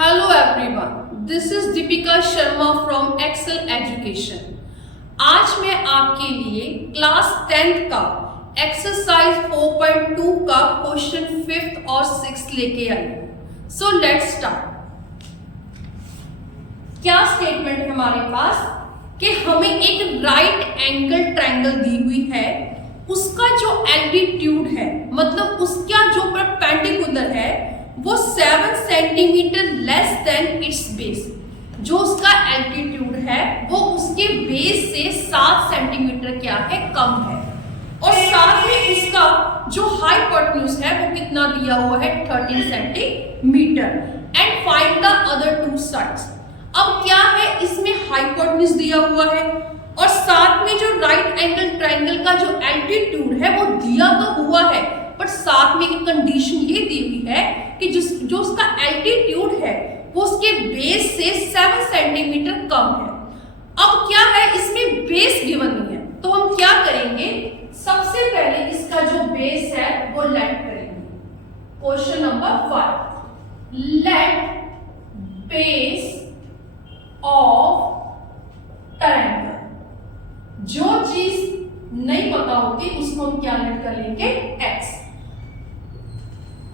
Hello everyone, this is Deepika Sharma from Excel Education. आज मैं आपके लिए क्लास 10th का एक्सरसाइज 4.2 का क्वेश्चन 5th और 6th लेके आई हूँ। So let's start. क्या स्टेटमेंट है हमारे पास कि हमें एक राइट एंगल ट्रायंगल दी हुई है, उसका जो एल्टीट्यूड है मतलब उसका जो परपेंडिकुलर है वो 7 centimetre less than it's base. जो उसका एल्टीट्यूड है वो उसके बेस से 7 सेंटीमीटर क्या है, कम है। और साथ में उसका जो हाइपोटेन्यूज है वो कितना दिया हुआ है, 13 centimetre. And find the other two sides. अब क्या है, इसमें हाइपोटेन्यूज दिया हुआ है और साथ में जो राइट एंगल ट्रायंगल का जो एल्टीट्यूड है वो दिया तो हुआ है, पर साथ में एक कंडीशन ये दी हुई है कि जो उसका एल्टीट्यूड है वो उसके बेस से 7 सेंटीमीटर कम है। अब क्या है, इसमें बेस गिवन नहीं है, तो हम क्या करेंगे, सबसे पहले इसका जो बेस है वो लेट करेंगे। Question number 5, let base of triangle. जो चीज नहीं पता होती उसको हम क्या लेट कर लेंगे, x।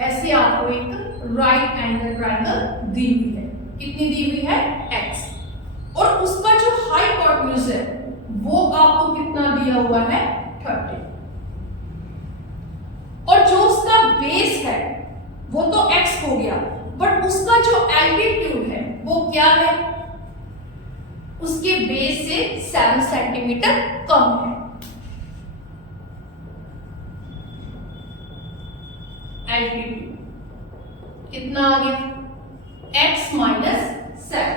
ऐसे आपको एक राइट एंगल ट्रायंगल दी हुई है, कितनी दी हुई है, x। और उसका जो हाइपोटेन्यूज है वो आपको कितना दिया हुआ है, 30। और जो उसका बेस है वो तो x हो गया, बट उसका जो एल्टीट्यूड है वो क्या है, उसके बेस से 7 सेंटीमीटर कम है। एल्टीट्यूड कितना आ गया, x माइनस 7।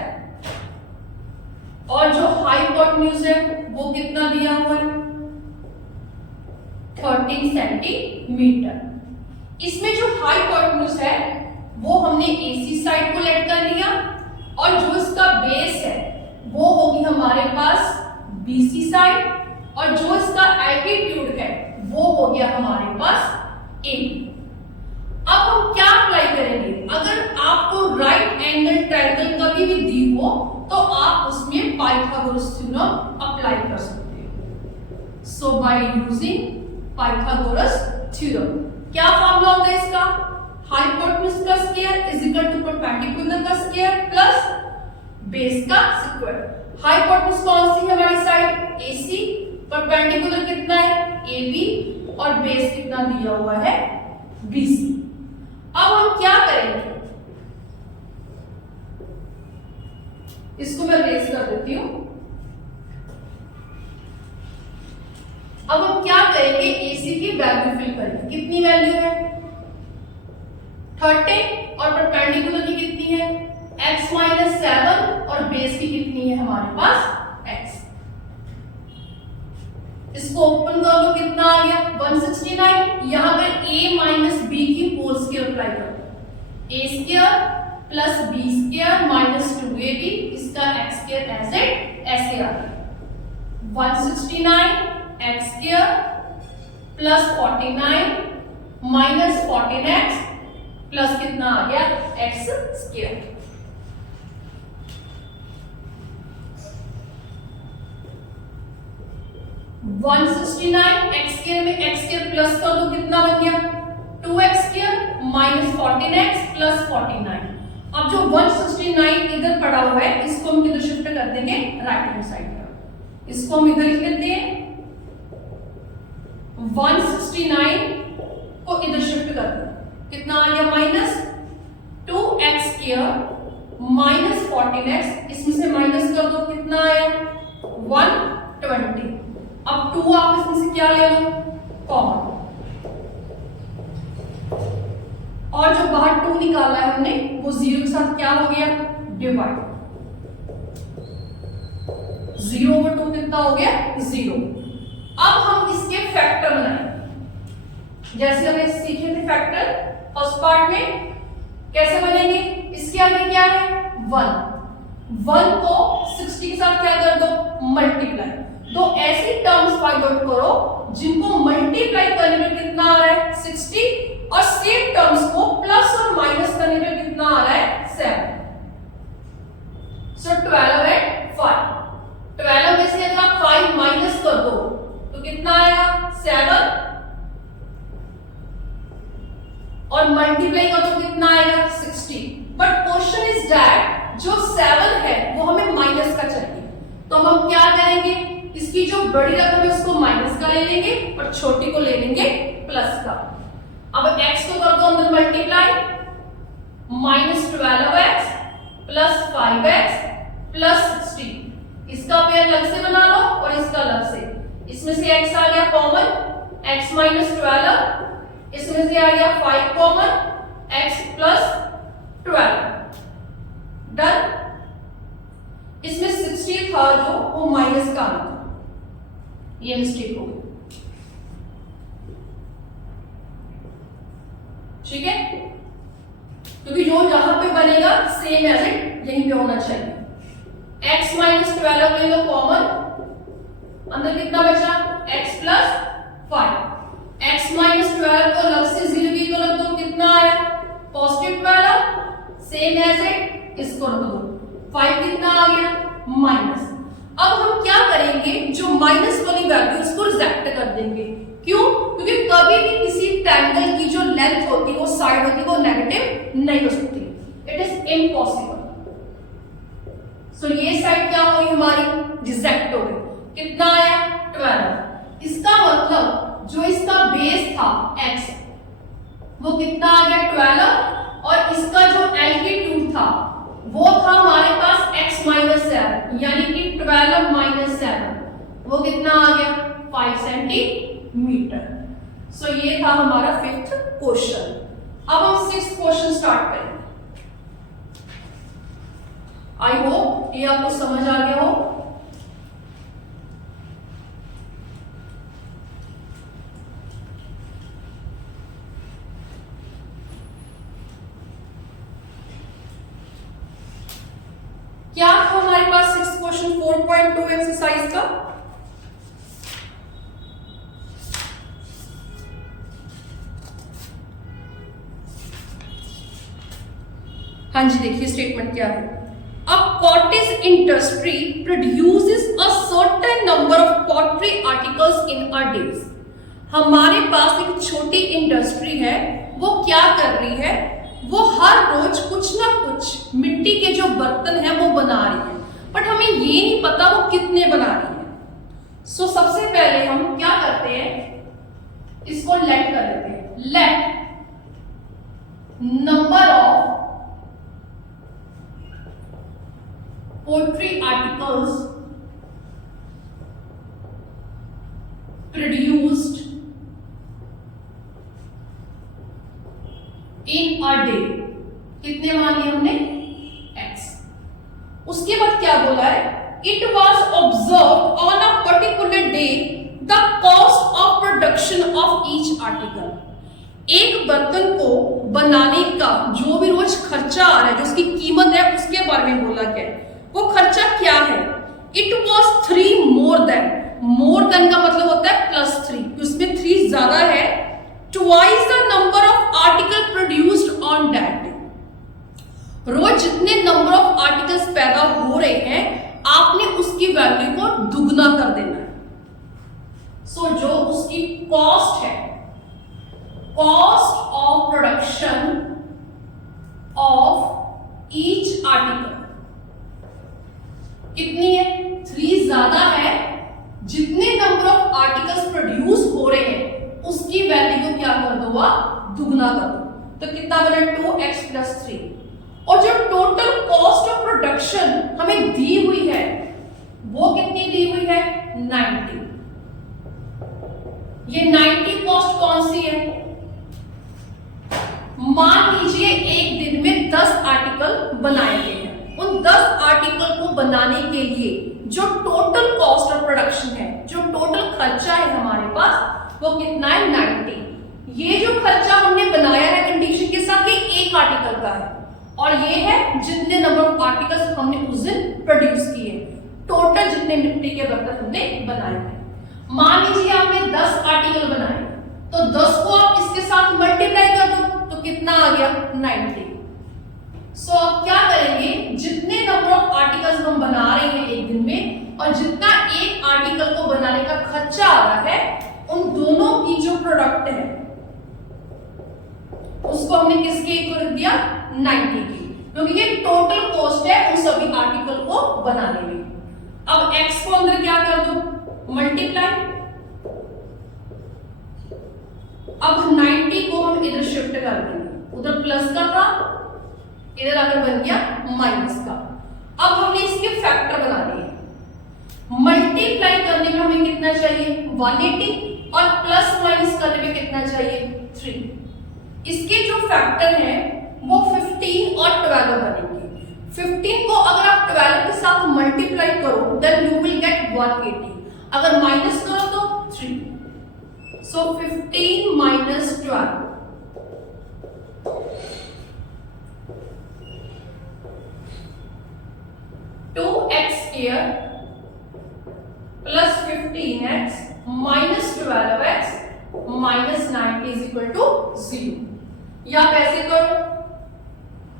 और जो हाइपोटेन्यूज है वो कितना दिया हुआ है, 13 सेंटीमीटर। इसमें जो हाइपोटेन्यूज है वो हमने AC साइड को लेट कर लिया और जो इसका बेस है वो होगी हमारे पास BC साइड और जो इसका एल्टीट्यूड है वो हो गया हमारे पास AB। अब हम क्या अप्लाई करेंगे, अगर आपको राइट एंगल ट्रायंगल कभी भी दी हो तो आप उसमें पाइथागोरस थ्योरम अप्लाई कर सकते हो। So by using Pythagoras theorem, क्या फॉर्मूला होता है इसका, हाइपोटेन्यूज का square is equal to perpendicular का स्क्वायर प्लस बेस का स्क्वायर। हाइपोटेन्यूज कौन सी है हमारी साइड, AC, परपेंडिकुलर कितना है, AB, और बेस कितना दिया हुआ है, BC। अब हम क्या करेंगे, इसको मैं रेज कर देती हूं। अब हम क्या करेंगे, AC की वैल्यू फिल करेंगे। कितनी वैल्यू है, 30, और परपेंडिकुलर की कितनी है, x माइनस 7, और बेस की कितनी है हमारे पास, x। इसको ओपन कर लो, कितना आ गया, 169। यहां पर a माइनस b की होल स्क्वायर अप्लाई करो, a square plus b square minus 2ab, इसका x स्क्वायर एज इट ऐसे आ गया, 169 x square plus 49 minus 14x plus कितना आ गया, x स्क्वायर। x स्क्वायर में x स्क्वायर प्लस कर दो, कितना बन गया, 2x square minus 14x plus 49। अब जो 169 इधर पड़ा हुआ है इसको हम किधर शिफ्ट कर देंगे, राइट हैंड साइड पर। इसको हम इधर लिख लेते हैं, 169 को इधर शिफ्ट कर दो, कितना आ गया, minus 2x square minus 14x, इसमें से माइनस कर दो, कितना आया, 120। अब 2 आप इसमें से क्या ले लो, कॉमन, और जो बाहर 2 निकाला है हमने वो 0 के साथ क्या हो गया, डिवाइड। 0 over 2 कितना हो गया, 0। अब हम इसके फैक्टर बनाएंगे, जैसे हमने सीखे थे फैक्टर फर्स्ट पार्ट में, कैसे बनेंगे, इसके आगे क्या है, 1 को 60 के साथ क्या कर दो, मल्टीप्लाई। तो ऐसी टर्म्स फाइंड आउट करो जिनको मल्टीप्लाई करने में कितना आ रहा है, 60, और सेम टर्म्स को प्लस और माइनस करने में कितना आ रहा है, 7। दैट जो 7 है वो हमें माइनस का चाहिए, तो हम क्या करेंगे, इसकी जो बड़ी रकम है उसको माइनस का ले लेंगे और छोटी को ले लेंगे प्लस का। अब x को कर दो अंदर multiply, -12x plus 5x plus 16, इसका पेयर अलग से बना लो और इसका अलग से, इसमें से x आ गया कॉमन, x -12, इसमें से आ गया 5 कॉमन, x प्लस 12, डन। इसमें 60 था जो वो माइनस का आना था, ये मिस्टेक हो गई, ठीक है, क्योंकि जो यहां पे बनेगा सेम एज इट यहीं पे होना चाहिए। x -12 ले लो कॉमन, अंदर कितना बचा, x प्लस 5, x -12 को अलग से 0 की तो रख दो, कितना आया +12, सेम एज इट इसको रख दो, 5 कितना आ गया माइनस। अब हम क्या करेंगे, जो माइनस वाली वैल्यू उसको रिजेक्ट कर देंगे, क्यों, क्योंकि कभी भी किसी ट्रायंगल की जो लेंथ होती है वो साइड होती है वो नेगेटिव नहीं हो सकती, इट इज इम्पॉसिबल। सो ये साइड क्या हुई हमारी, रिजेक्ट हो गई, कितना आया 12, इसका मतलब जो इसका बेस था x वो कितना आ गया 12, और इसका जो एल्टीट्यूड था वो था हमारे पास x -7, यानी कि 12 - 7, वो कितना आ गया 5 सेंटीमीटर। सो ये था हमारा 5th क्वेश्चन। अब हम 6th क्वेश्चन स्टार्ट करें। आई होप ये आपको समझ आ गया हो। क्या था हमारे पास 6th क्वेश्चन 4.2 एक्सरसाइज का, हाँ जी देखिए स्टेटमेंट क्या है, a cottage industry produces a certain number of pottery articles in a days. हमारे पास एक छोटी इंडस्ट्री है, वो क्या कर रही है, वो हर रोज कुछ ना कुछ मिट्टी के जो बर्तन है वो बना रही है, बट हमें ये नहीं पता वो कितने बना रही है। सो सबसे पहले हम क्या करते हैं, इसको लेट कर लेते हैं, let number of pottery articles produced in a day, कितने मान लिए हमने x। उसके बाद क्या बोला है, it was observe on a particular day the cost of production of each article. एक बर्तन को बनाने का जो भी रोज खर्चा आ रहा है, जो उसकी कीमत है, उसके बारे में बोला गया है। वो खर्चा क्या है, इट वॉज 3 मोर देन का मतलब होता है +3, उसमें 3 ज्यादा है, twice the number of article produced on that day. रोज जितने नंबर ऑफ आर्टिकल्स पैदा हो रहे हैं आपने उसकी वैल्यू को दुगना कर देना है। सो जो उसकी कॉस्ट है, cost of production of each article कितनी है, 3 ज्यादा है, जितने नंबर ऑफ आर्टिकल्स प्रोड्यूस हो रहे हैं उसकी वैल्यू को क्या कर दो, दुगना कर दो, तो कितना बना 2x + 3। और जो टोटल कॉस्ट ऑफ प्रोडक्शन हमें दी हुई है वो कितनी दी हुई है, 90। ये 90 कॉस्ट कौन सी है, मान लीजिए एक दिन में 10 आर्टिकल बनाए गए हैं, उन 10 आर्टिकल को बनाने के लिए जो टोटल कॉस्ट ऑफ प्रोडक्शन है, जो टोटल खर्चा है हमारे पास, वो कितना है 90। ये जो खर्चा हमने बनाया है कंडीशन के साथ, ये एक आर्टिकल का है, और ये है जितने नंबर ऑफ आर्टिकल्स हमने उस दिन प्रोड्यूस किए, टोटल जितने मिट्टी के बर्तन हमने बनाए हैं। मान लीजिए आपने 10 आर्टिकल बनाए, तो 10 को आप इसके साथ मल्टीप्लाई कर दो, तो कितना आ गया 90। सो अब क्या करेंगे, जितने नंबर ऑफ आर्टिकल्स हम बना रहे हैं एक दिन में, और जितना एक आर्टिकल को बनाने का खर्चा आ रहा है, उन दोनों की जो प्रोडक्ट है उसको हमने किसके इक्वल रख दिया, 90 की, क्योंकि ये टोटल है उन सभी आर्टिकल को बनाने में। अब x को अंदर क्या कर दो, मल्टीप्लाई। अब 90 को हम इधर शिफ्ट कर देंगे, उधर प्लस का था, इधर आकर बन गया माइनस का। अब हमने इसके फैक्टर बनाने हैं। मल्टीप्लाई करने में हमें कितना चाहिए, 180, और प्लस माइनस करने में कितना चाहिए, 3। इसके जो फैक्टर हैं वो 15 और 12 बनेंगे। 15 को अगर आप 12 के साथ मल्टीप्लाई करो देन यू विल गेट 180, अगर माइनस करो तो 3। So 15 minus 12, 2x square plus 15x minus 12x minus 90 is equal to 0। या आप ऐसे करो,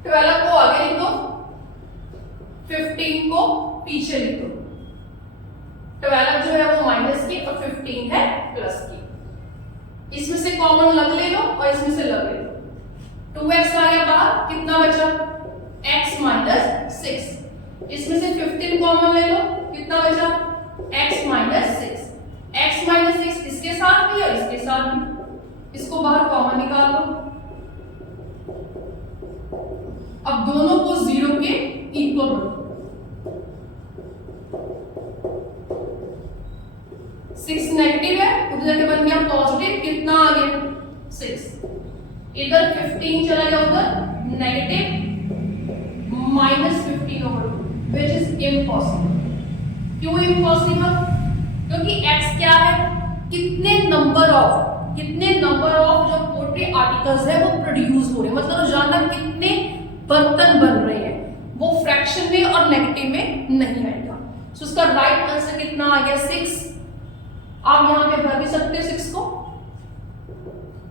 12 को आगे लिख दो, 15 को पीछे लिख दो। 12 जो है वो माइनस की और 15 है प्लस की। इसमें से कॉमन लग ले लो और इसमें से लग ले लो। 2x आ गया बाहर, कितना बचा, x माइनस 6। इसमें से 15 कॉमन ले लो, कितना बचा, x माइनस 6। x माइनस 6 इसके साथ भी और इसके साथ भी, इसको बाहर कॉमन निकाल लो। अब दोनों को 0 के इक्वल रखो। 6 नेगेटिव है, उधर जाके बन गया पॉजिटिव, कितना आ गया, 6। इधर 15 चला गया उधर negative, minus 15 over, which is impossible। क्यों इम्पॉसिबल, क्योंकि x क्या है, कितने नंबर ऑफ जो पोल्ट्री आर्टिकल्स है वो प्रोड्यूस हो रहे हैं, मतलब रोजाना कितने बर्तन बन रहे हैं, वो फ्रैक्शन में और नेगेटिव में नहीं आएगा। सो उसका राइट आंसर कितना आ गया, 6। आप यहां पे भर भी सकते हैं 6 को,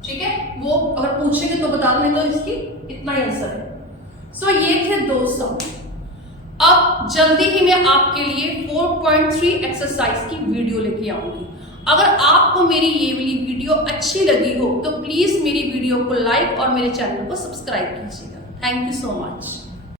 ठीक है, वो अगर पूछेंगे तो बता दें, तो इसकी इतना ही आंसर है। सो ये थे 2 सम। अब जल्दी ही मैं आपके लिए 4.3 एक्सरसाइज की वीडियो लेके आऊंगी। अगर आपको मेरी ये वाली वीडियो अच्छी लगी हो तो प्लीज मेरी वीडियो को लाइक और मेरे चैनल को सब्सक्राइब कीजिएगा। Thank you so much.